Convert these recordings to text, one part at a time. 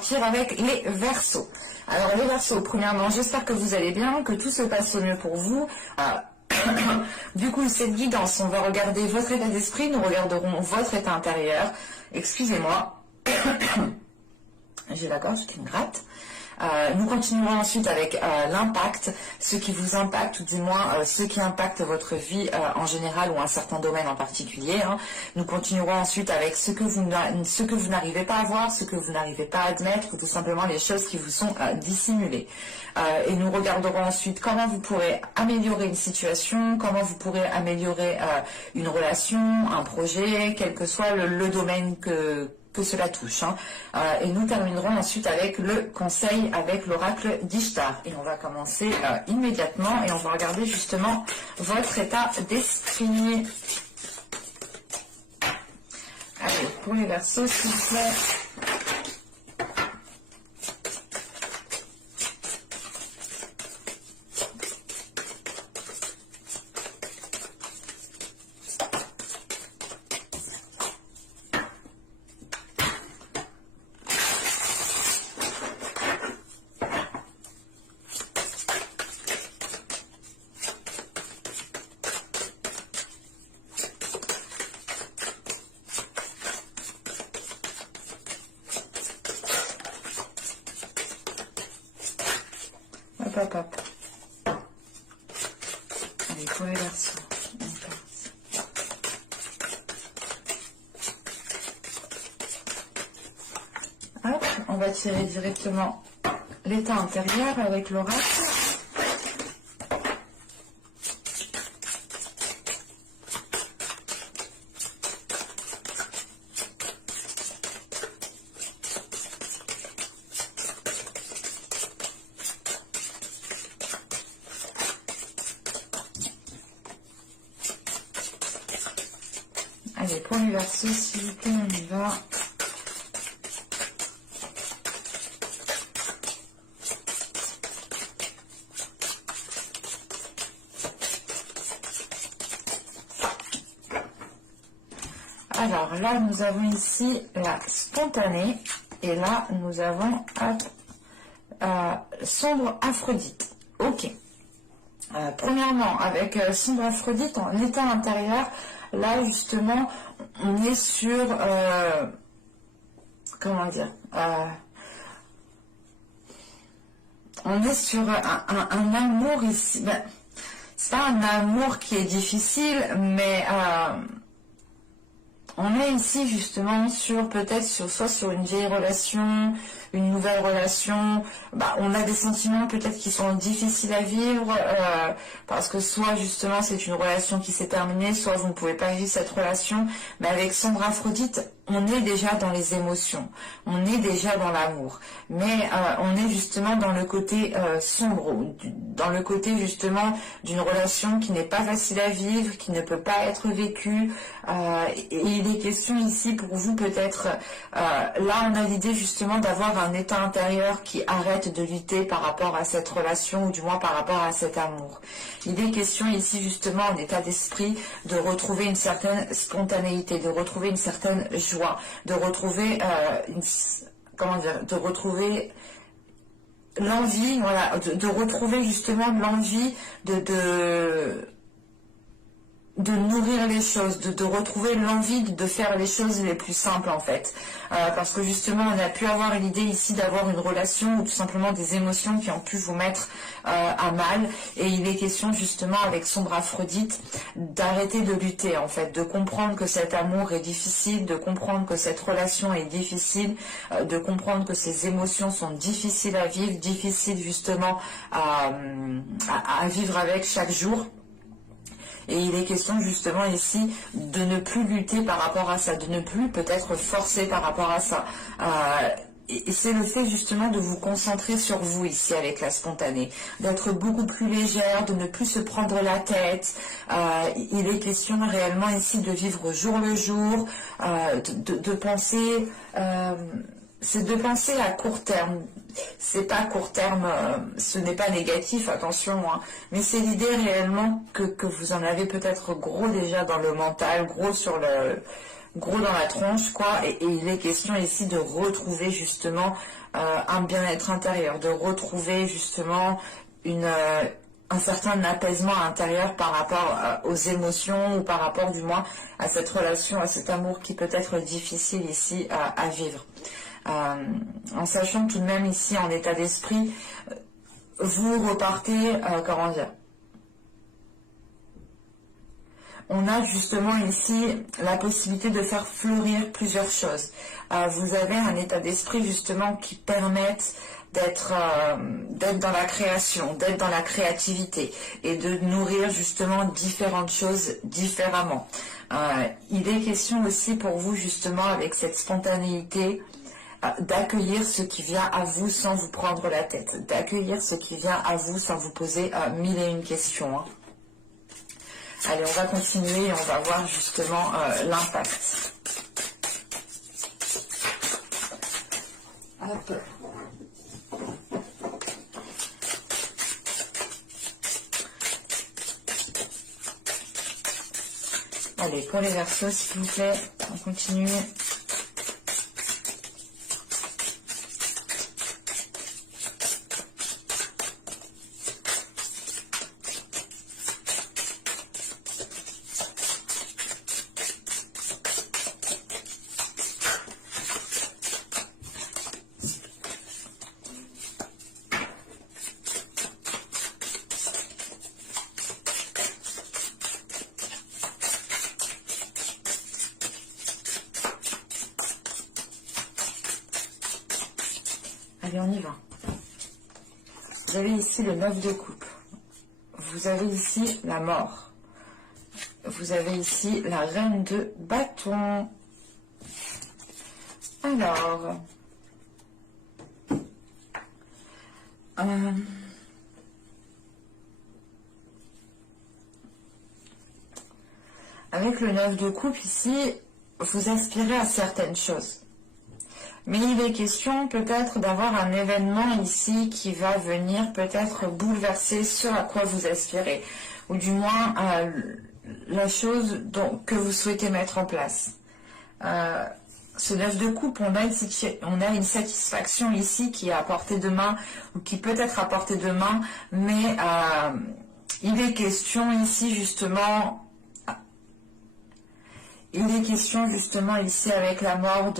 partir avec les Verseaux. Alors les Verseaux, premièrement, j'espère que vous allez bien, que tout se passe au mieux pour vous. Du coup, cette guidance, on va regarder votre état d'esprit, nous regarderons votre état intérieur. Excusez-moi, j'ai la gorge qui me gratte. Nous continuerons ensuite avec l'impact, ce qui vous impacte, ou du moins ce qui impacte votre vie en général ou un certain domaine en particulier. Hein. Nous continuerons ensuite avec ce que vous n'arrivez pas à voir, ce que vous n'arrivez pas à admettre, ou tout simplement les choses qui vous sont dissimulées. Et nous regarderons ensuite comment vous pourrez améliorer une situation, comment vous pourrez améliorer une relation, un projet, quel que soit le domaine que cela touche. Hein. Et nous terminerons ensuite avec le conseil avec l'oracle d'Ishtar. Et on va commencer immédiatement et on va regarder justement votre état d'esprit. Allez, pour les Verseaux, s'il vous plaît. Hop, hop. Allez, pour les Verseaux. Hop, on va tirer directement l'état intérieur avec l'oracle. Allez, pour les Verseaux, s'il vous plaît, on y va. Alors là, nous avons ici la spontanée. Et là, nous avons sombre Aphrodite. Ok. Premièrement, avec sombre Aphrodite, en état intérieur, là, justement, on est sur... comment dire on est sur un amour ici. Ben, c'est pas un amour qui est difficile, mais... on est ici justement sur peut-être soit sur une vieille relation, une nouvelle relation. Bah, on a des sentiments peut-être qui sont difficiles à vivre parce que soit justement c'est une relation qui s'est terminée, soit vous ne pouvez pas vivre cette relation. Mais avec sombre Aphrodite, on est déjà dans les émotions, on est déjà dans l'amour. Mais on est justement dans le côté sombre, dans le côté justement d'une relation qui n'est pas facile à vivre, qui ne peut pas être vécue. Et il est question ici pour vous peut-être, là on a l'idée justement d'avoir un état intérieur qui arrête de lutter par rapport à cette relation ou du moins par rapport à cet amour. Il est question ici justement en état d'esprit de retrouver une certaine spontanéité, de retrouver une certaine joie, de retrouver de retrouver l'envie, voilà, de retrouver justement l'envie de nourrir les choses, de retrouver l'envie de faire les choses les plus simples en fait. Parce que justement on a pu avoir l'idée ici d'avoir une relation ou tout simplement des émotions qui ont pu vous mettre à mal, et il est question justement avec sombre Aphrodite d'arrêter de lutter en fait, de comprendre que cet amour est difficile, de comprendre que cette relation est difficile, de comprendre que ces émotions sont difficiles à vivre, difficiles justement à vivre avec chaque jour. Et il est question justement ici de ne plus lutter par rapport à ça, de ne plus peut-être forcer par rapport à ça. Et c'est le fait justement de vous concentrer sur vous ici avec la spontanée, d'être beaucoup plus légère, de ne plus se prendre la tête. Il est question réellement ici de vivre jour le jour, de penser... c'est de penser à court terme. C'est pas court terme, ce n'est pas négatif, attention, hein, mais c'est l'idée réellement que vous en avez peut-être gros déjà dans le mental, gros sur gros dans la tronche, quoi, et il est question ici de retrouver justement un bien-être intérieur, de retrouver justement un certain apaisement intérieur par rapport aux émotions ou par rapport du moins à cette relation, à cet amour qui peut être difficile ici à vivre. En sachant tout de même ici en état d'esprit, vous repartez, comment dire, on a justement ici la possibilité de faire fleurir plusieurs choses. Vous avez un état d'esprit justement qui permette d'être dans la création, d'être dans la créativité et de nourrir justement différentes choses différemment. Il est question aussi pour vous justement avec cette spontanéité d'accueillir ce qui vient à vous sans vous prendre la tête, d'accueillir ce qui vient à vous sans vous poser mille et une questions. Hein. Allez, on va continuer et on va voir justement l'impact. Hop. Allez, pour les Verseaux, s'il vous plaît, on continue. Allez, on y va. Vous avez ici le 9 de coupe. Vous avez ici la mort. Vous avez ici la reine de bâton. Alors, avec le 9 de coupe ici, vous aspirez à certaines choses. Mais il est question peut-être d'avoir un événement ici qui va venir peut-être bouleverser ce à quoi vous aspirez. Ou du moins la chose que vous souhaitez mettre en place. Ce 9 de coupe, on a une satisfaction ici qui est à portée de main, ou qui peut être à portée de main, mais il est question ici justement... Il est question justement ici avec la mort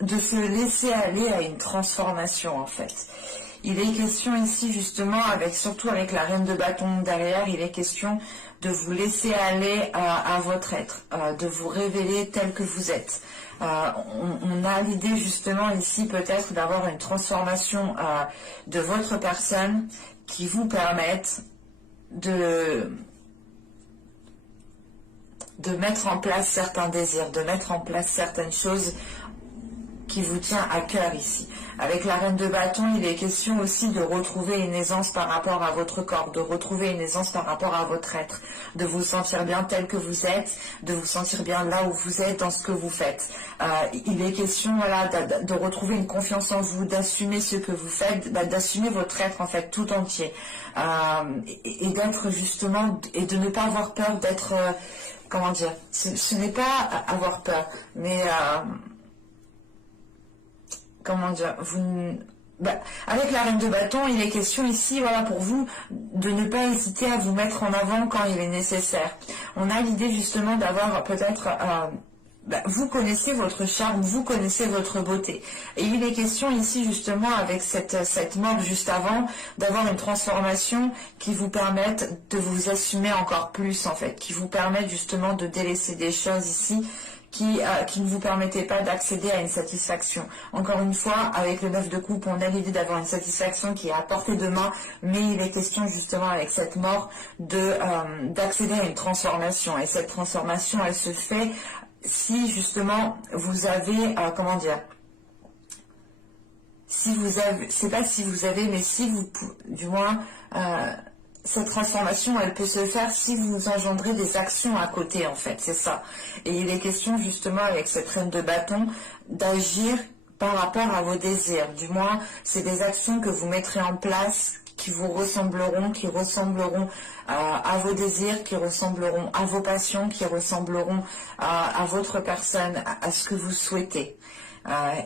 de se laisser aller à une transformation en fait. Il est question ici justement, surtout avec la reine de bâton derrière, il est question de vous laisser aller à votre être, de vous révéler tel que vous êtes. On a l'idée justement ici peut-être d'avoir une transformation de votre personne qui vous permette de mettre en place certains désirs, de mettre en place certaines choses qui vous tient à cœur ici. Avec la reine de bâton, il est question aussi de retrouver une aisance par rapport à votre corps, de retrouver une aisance par rapport à votre être, de vous sentir bien tel que vous êtes, de vous sentir bien là où vous êtes, dans ce que vous faites. Il est question voilà, de retrouver une confiance en vous, d'assumer ce que vous faites, d'assumer votre être en fait tout entier. Et d'être justement, et de ne pas avoir peur d'être, comment dire, ce n'est pas avoir peur, mais... comment dire, avec la reine de bâton, il est question ici, voilà, pour vous, de ne pas hésiter à vous mettre en avant quand il est nécessaire. On a l'idée justement d'avoir peut-être, vous connaissez votre charme, vous connaissez votre beauté. Et il est question ici justement, avec cette mort juste avant, d'avoir une transformation qui vous permette de vous assumer encore plus en fait, qui vous permette justement de délaisser des choses ici, qui ne vous permettait pas d'accéder à une satisfaction. Encore une fois, avec le 9 de coupe, on a l'idée d'avoir une satisfaction qui est à portée de main, mais il est question justement avec cette mort d'accéder à une transformation. Et cette transformation, elle se fait si justement vous avez, comment dire, si vous avez, c'est pas si vous avez, mais si vous, du moins, cette transformation, elle peut se faire si vous engendrez des actions à côté, en fait, c'est ça. Et il est question, justement, avec cette reine de bâton, d'agir par rapport à vos désirs. Du moins, c'est des actions que vous mettrez en place qui vous ressembleront, qui ressembleront à vos désirs, qui ressembleront à vos passions, qui ressembleront à votre personne, à ce que vous souhaitez.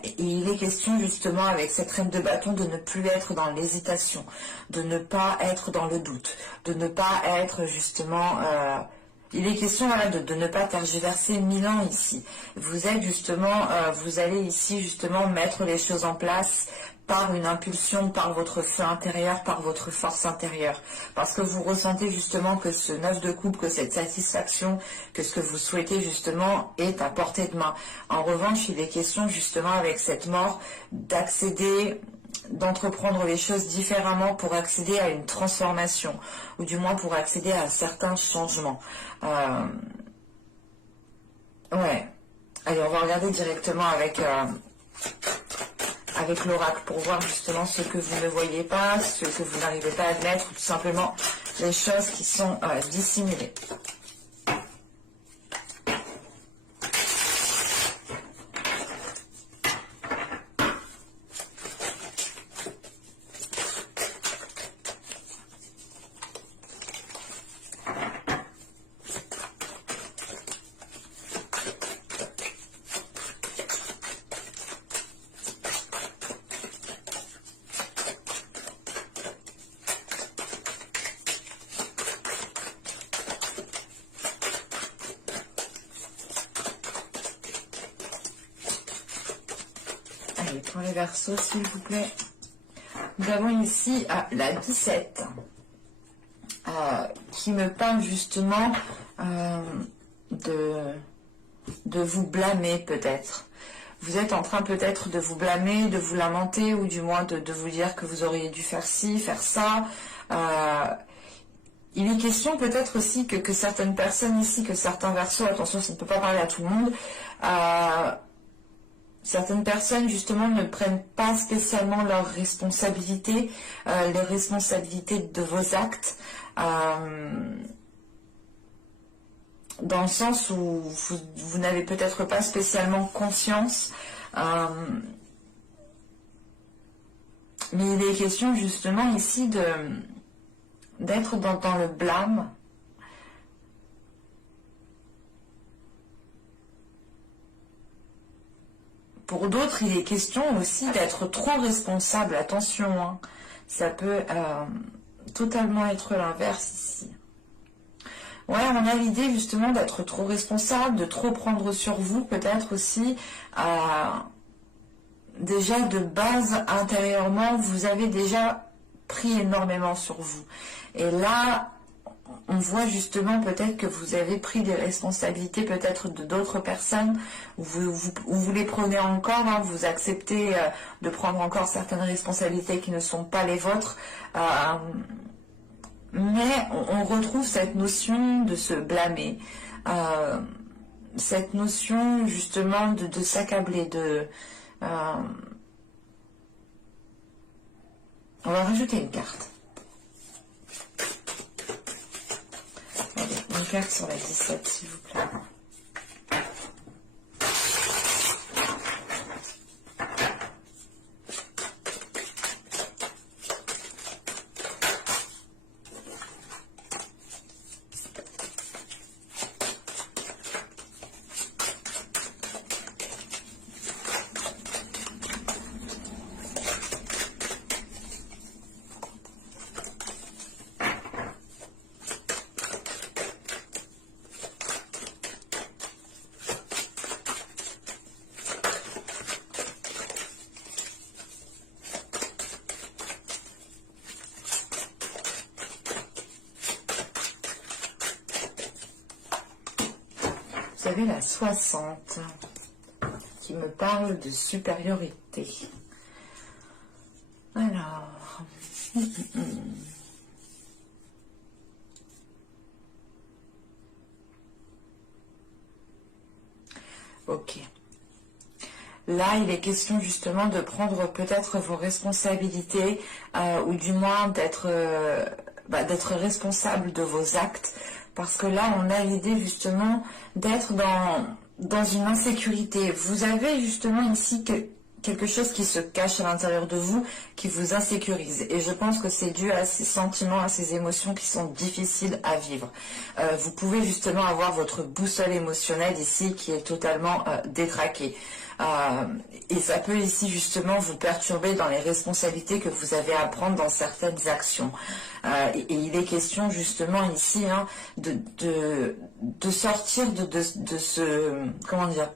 Et il est question justement avec cette reine de bâton de ne plus être dans l'hésitation, de ne pas être dans le doute, de ne pas être justement... il est question voilà, de ne pas tergiverser 1000 ans ici. Vous êtes justement, vous allez ici justement mettre les choses en place par une impulsion, par votre feu intérieur, par votre force intérieure. Parce que vous ressentez justement que ce 9 de coupe, que cette satisfaction, que ce que vous souhaitez justement est à portée de main. En revanche, il est question justement avec cette mort d'accéder, d'entreprendre les choses différemment pour accéder à une transformation, ou du moins pour accéder à certains changements. Ouais. Allez, on va regarder directement avec l'oracle pour voir justement ce que vous ne voyez pas, ce que vous n'arrivez pas à admettre, ou tout simplement les choses qui sont dissimulées. Allez, pour les Verseaux, s'il vous plaît. Nous avons ici la 17 qui me parle justement de vous blâmer peut-être. Vous êtes en train peut-être de vous blâmer, de vous lamenter, ou du moins de vous dire que vous auriez dû faire ci, faire ça. Il est question peut-être aussi que certaines personnes ici, que certains Verseaux, attention, ça ne peut pas parler à tout le monde, certaines personnes justement ne prennent pas spécialement leurs responsabilités, les responsabilités de vos actes, dans le sens où vous n'avez peut-être pas spécialement conscience, mais il est question justement ici d'être dans le blâme. Pour d'autres, il est question aussi d'être trop responsable. Attention, hein. Ça peut totalement être l'inverse ici. Ouais, on a l'idée justement d'être trop responsable, de trop prendre sur vous, peut-être aussi. Déjà de base, intérieurement, vous avez déjà pris énormément sur vous. Et là, on voit justement peut-être que vous avez pris des responsabilités peut-être de d'autres personnes, où vous les prenez encore, hein, vous acceptez de prendre encore certaines responsabilités qui ne sont pas les vôtres, mais on retrouve cette notion de se blâmer, cette notion justement de s'accabler, on va rajouter une carte. Une carte sur la 17, s'il vous plaît. Vous avez la 60 qui me parle de supériorité. Alors, ok. Là, il est question justement de prendre peut-être vos responsabilités, ou du moins d'être responsable de vos actes. Parce que là, on a l'idée justement d'être dans une insécurité. Vous avez justement ici quelque chose qui se cache à l'intérieur de vous, qui vous insécurise. Et je pense que c'est dû à ces sentiments, à ces émotions qui sont difficiles à vivre. Vous pouvez justement avoir votre boussole émotionnelle ici qui est totalement détraquée. Et ça peut ici justement vous perturber dans les responsabilités que vous avez à prendre dans certaines actions. Et il est question justement ici de sortir de ce, comment dire,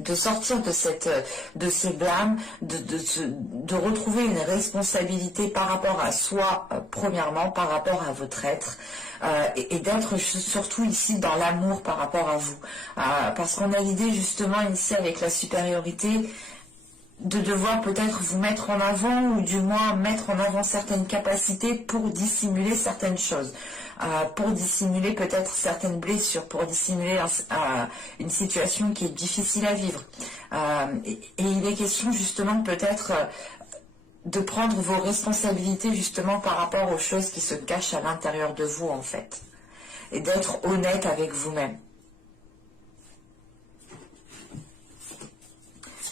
de sortir de ce blâme, de retrouver une responsabilité par rapport à soi, premièrement, par rapport à votre être, et d'être surtout ici dans l'amour par rapport à vous. Parce qu'on a l'idée justement ici avec la supériorité de devoir peut-être vous mettre en avant ou du moins mettre en avant certaines capacités pour dissimuler certaines choses, pour dissimuler peut-être certaines blessures, pour dissimuler une situation qui est difficile à vivre. Et il est question justement peut-être de prendre vos responsabilités justement par rapport aux choses qui se cachent à l'intérieur de vous en fait, et d'être honnête avec vous-même.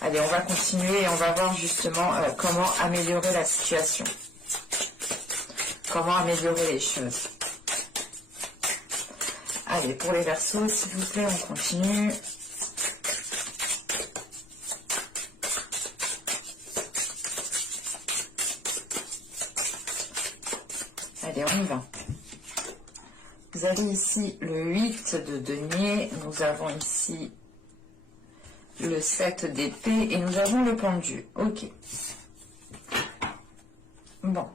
Allez, on va continuer et on va voir justement comment améliorer la situation. Comment améliorer les choses. Allez, pour les Verseaux, s'il vous plaît, on continue. Allez, on y va. Vous avez ici le 8 de denier. Nous avons ici le 7 d'épée et nous avons le pendu. Ok. Bon.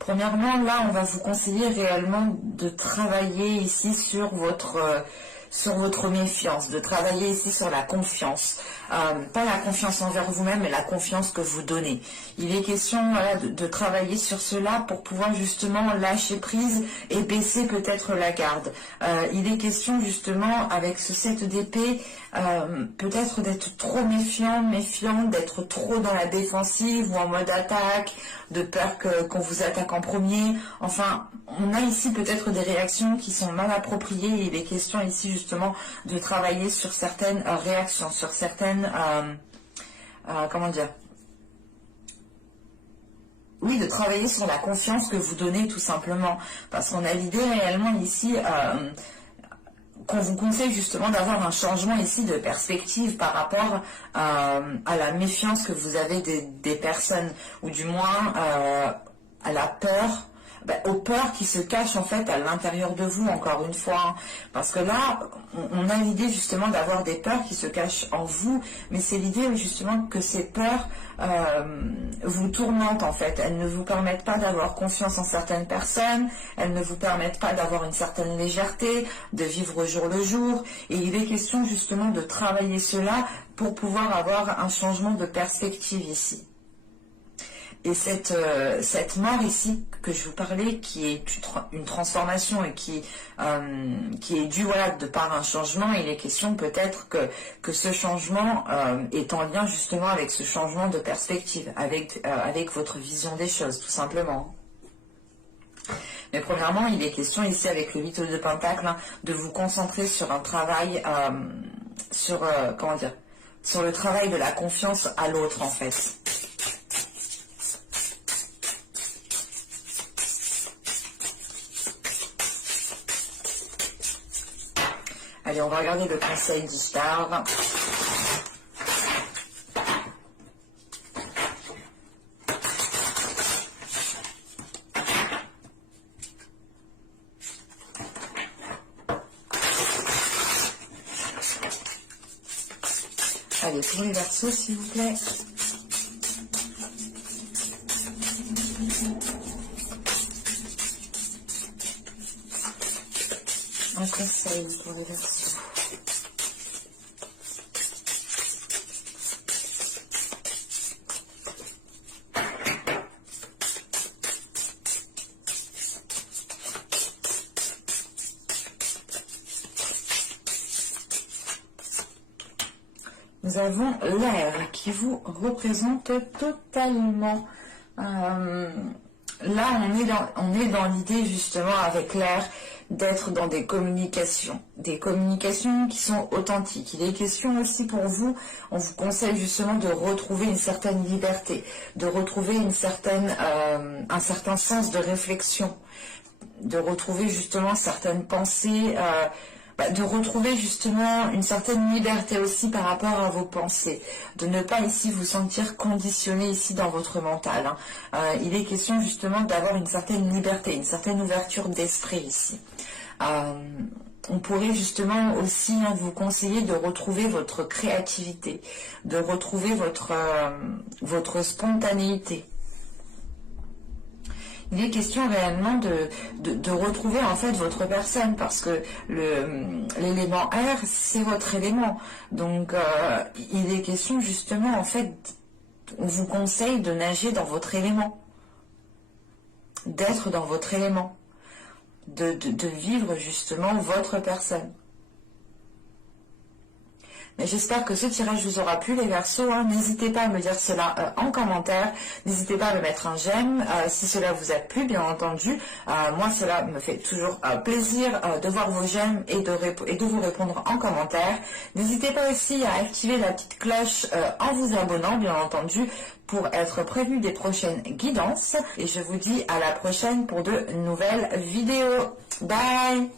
Premièrement, là, on va vous conseiller réellement de travailler ici sur votre méfiance, de travailler ici sur la confiance. Pas la confiance envers vous-même, mais la confiance que vous donnez. Il est question voilà, de travailler sur cela pour pouvoir justement lâcher prise et baisser peut-être la garde. Il est question justement avec ce 7 d'épée, peut-être d'être trop méfiant, d'être trop dans la défensive ou en mode attaque, de peur qu'on vous attaque en premier. Enfin, on a ici peut-être des réactions qui sont mal appropriées et il est question ici justement de travailler sur certaines réactions, sur certaines comment dire, oui, de travailler sur la confiance que vous donnez tout simplement, parce qu'on a l'idée réellement ici qu'on vous conseille justement d'avoir un changement ici de perspective par rapport à la méfiance que vous avez des personnes, ou du moins à la peur, aux peurs qui se cachent en fait à l'intérieur de vous, encore une fois, hein. Parce que là, on a l'idée justement d'avoir des peurs qui se cachent en vous, mais c'est l'idée justement que ces peurs vous tourmentent en fait. Elles ne vous permettent pas d'avoir confiance en certaines personnes, elles ne vous permettent pas d'avoir une certaine légèreté, de vivre au jour le jour, et il est question justement de travailler cela pour pouvoir avoir un changement de perspective ici. Et cette mort ici que je vous parlais, qui est une transformation et qui est due voilà, de par un changement, il est question peut-être que ce changement est en lien justement avec ce changement de perspective, avec votre vision des choses, tout simplement. Mais premièrement, il est question ici avec le 8 de Pentacle, hein, de vous concentrer sur un travail, comment dire, sur le travail de la confiance à l'autre en fait. Allez, on va regarder le conseil d'Ishtar. Allez, pour les Verseaux, s'il vous plaît. Un conseil pour les Verseaux. Nous avons l'air qui vous représente totalement. Là, on est dans l'idée justement avec l'air d'être dans des communications qui sont authentiques. Il est question aussi pour vous, on vous conseille justement de retrouver une certaine liberté, de retrouver un certain sens de réflexion, de retrouver justement certaines pensées, de retrouver justement une certaine liberté aussi par rapport à vos pensées, de ne pas ici vous sentir conditionné ici dans votre mental. Il est question justement d'avoir une certaine liberté, une certaine ouverture d'esprit ici. On pourrait justement aussi vous conseiller de retrouver votre créativité, de retrouver votre spontanéité. Il est question réellement de retrouver en fait votre personne, parce que l'élément air, c'est votre élément. Donc il est question justement en fait, on vous conseille de nager dans votre élément, d'être dans votre élément, de vivre justement votre personne. Mais j'espère que ce tirage vous aura plu, les Verseaux. N'hésitez pas à me dire cela en commentaire. N'hésitez pas à me mettre un j'aime si cela vous a plu, bien entendu. Moi, cela me fait toujours plaisir de voir vos j'aime et de vous répondre en commentaire. N'hésitez pas aussi à activer la petite cloche en vous abonnant, bien entendu, pour être prévenu des prochaines guidances. Et je vous dis à la prochaine pour de nouvelles vidéos. Bye!